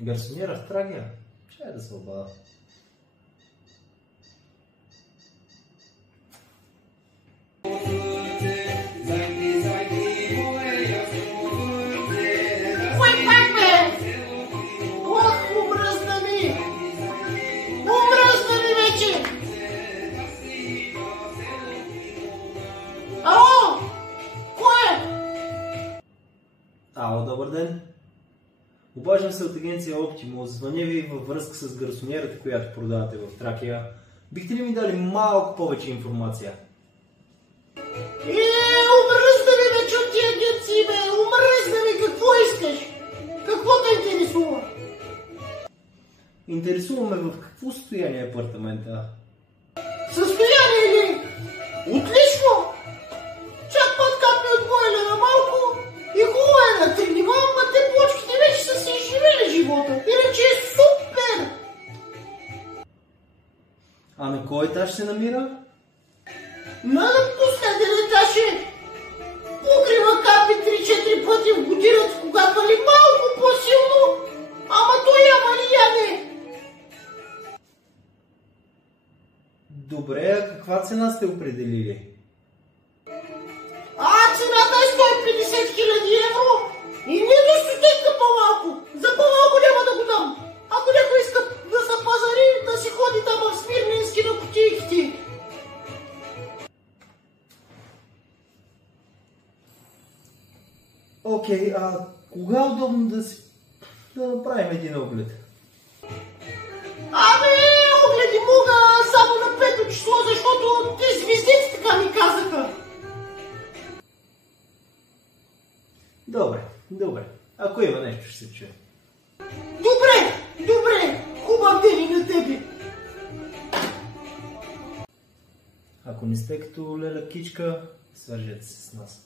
Гарсониера в Тракия? Чай да се обада. Кой пак бе? Ох, умръзна ми! Умръзна ми вече! Ало! Кой е? Ало, добър ден! Обаждам се от агенция Optimo. Звъня ви във връзка с гарсониерата, която продавате в Тракия. Бихте ли ми дали малко повече информация? Умръзна ми вече от тия агенции, бе! Умръзна ми! Какво искаш? Какво те интересува? Интересуваме в какво състояние е апартамента. Състояние ли? Отлично! Чак път капни от бойлера малко и хубаво е на 3 нива, ама те плочките вече са си изживели живота. Иначе е супер! А на кой етаж се намира? На последен етаж е. Покрива капи 3-4 пъти в годината, когато вали малко по-силно, ама то я вали, я не. Добре, а каква цена сте определили? Цената е 150 000 евро и не до стотинка по-малко. За по-малко няма да го дам. Ако някой иска да се пазари, да си ходи там в Смирненски на кутийките. Окей, а кога е удобно да направим един оглед? Огледи мога само на 5-то число, защото те звездици така ми казаха. Добре. Ако има нещо, ще се чуе. Добре. Хубав ден и на тебе. Ако не сте като Леля Кичка, свържете се с нас.